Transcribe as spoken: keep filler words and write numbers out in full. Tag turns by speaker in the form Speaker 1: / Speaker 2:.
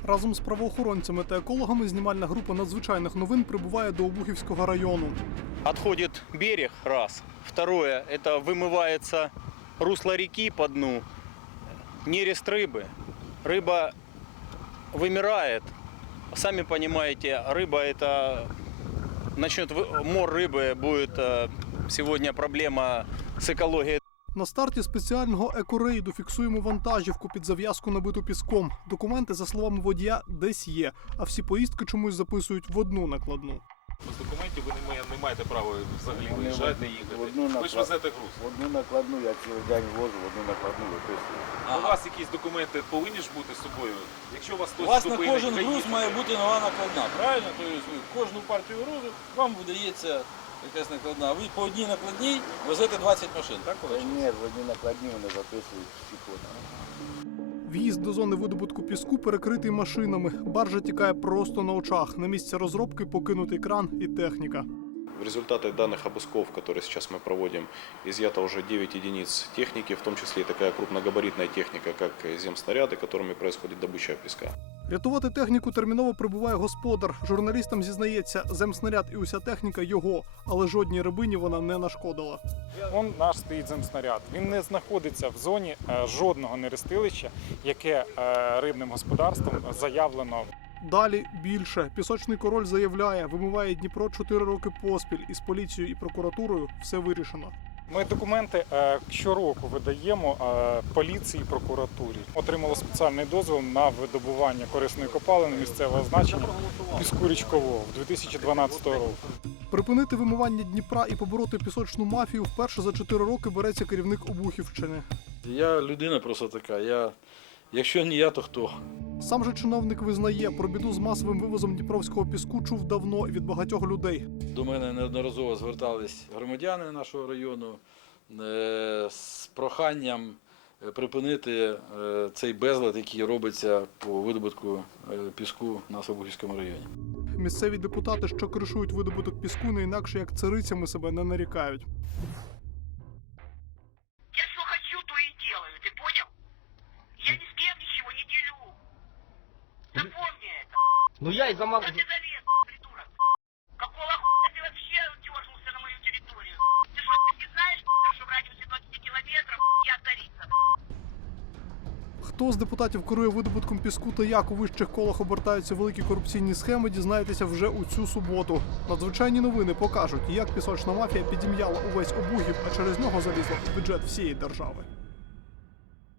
Speaker 1: Разом з правоохоронцями та екологами знімальна група надзвичайних новин прибуває до Обухівського району.
Speaker 2: Отходит берег, раз. Второе, это вымывается русло реки по дну, нерест рыбы. Рыба вымирает. Сами понимаете, рыба это... Начнет мор рыбы, будет сегодня проблема с экологией.
Speaker 1: На старті спеціального екорейду фіксуємо вантажівку під зав'язку, набиту піском. Документи, за словами водія, десь є, а всі поїздки чомусь записують в одну накладну.
Speaker 3: Без документів ви не, не маєте права взагалі виїжджати і їхати.
Speaker 4: Одну
Speaker 3: Ви ж везете груз.
Speaker 4: Одну накладну, я цілий день возу, одну накладну виписую.
Speaker 3: Ага. У вас якісь документи повинні ж бути з собою? Якщо у вас
Speaker 5: У
Speaker 3: хтось
Speaker 5: вас на
Speaker 3: зупинить,
Speaker 5: кожен
Speaker 3: хай
Speaker 5: груз
Speaker 3: їде.
Speaker 5: має бути нова накладна, правильно? Тобто кожну партію грузу вам видається якась накладна. А ви по одній накладній везете двадцять машин, так?
Speaker 4: Та
Speaker 5: виходить?
Speaker 4: ні, в одній накладні вони записують всі коди.
Speaker 1: В'їзд до зони видобутку піску перекритий машинами. Баржа тікає просто на очах. На місці розробки покинутий кран і техніка.
Speaker 6: В результате данных обысков, которые сейчас мы проводим, изъято уже девять единиц техники, в том числе и такая крупногабаритная техника, как земснаряды, которыми происходит добыча песка.
Speaker 1: Рятувати техніку терміново прибуває господар. Журналістам зізнається, земснаряд і уся техніка його, але жодній рибині вона не нашкодила.
Speaker 7: Он наш стоїть земснаряд. Він не знаходиться в зоні е, жодного нерестилища, яке е, рибним господарством заявлено.
Speaker 1: Далі більше. Пісочний король заявляє, вимиває Дніпро чотири роки поспіль. Із поліцією і прокуратурою все вирішено.
Speaker 7: Ми документи е, щороку видаємо е, поліції і прокуратурі. Отримали спеціальний дозвіл на видобування корисної копалини місцевого значення піску річкового в дві тисячі дванадцятого року.
Speaker 1: Припинити вимивання Дніпра і побороти пісочну мафію вперше за чотири роки береться керівник Обухівщини.
Speaker 5: Я людина просто така, я... якщо не я, то хто?
Speaker 1: Сам же чиновник визнає, про біду з масовим вивозом дніпровського піску чув давно і від багатьох людей.
Speaker 5: До мене неодноразово звертались громадяни нашого району е, з проханням припинити е, цей безлад, який робиться по видобутку е, піску в нас в Обухівському районі.
Speaker 1: Місцеві депутати, що кришують видобуток піску, не інакше як царицями себе не нарікають.
Speaker 8: Я что хочу, то и делаю, ты понял? Я ни с кем ничего не делю. Запомни это.
Speaker 9: Ну я и замок...
Speaker 8: Куда ты залез, придурок? Какого хуя ты вообще дернулся на мою территорию? Ты что, не знаешь, что в радиусе двадцати километров я царица?
Speaker 1: Хто з депутатів керує видобутком піску та як у вищих колах обертаються великі корупційні схеми, дізнаєтеся вже у цю суботу. Надзвичайні новини покажуть, як пісочна мафія підім'яла увесь Обухів, а через нього залізла в бюджет всієї держави.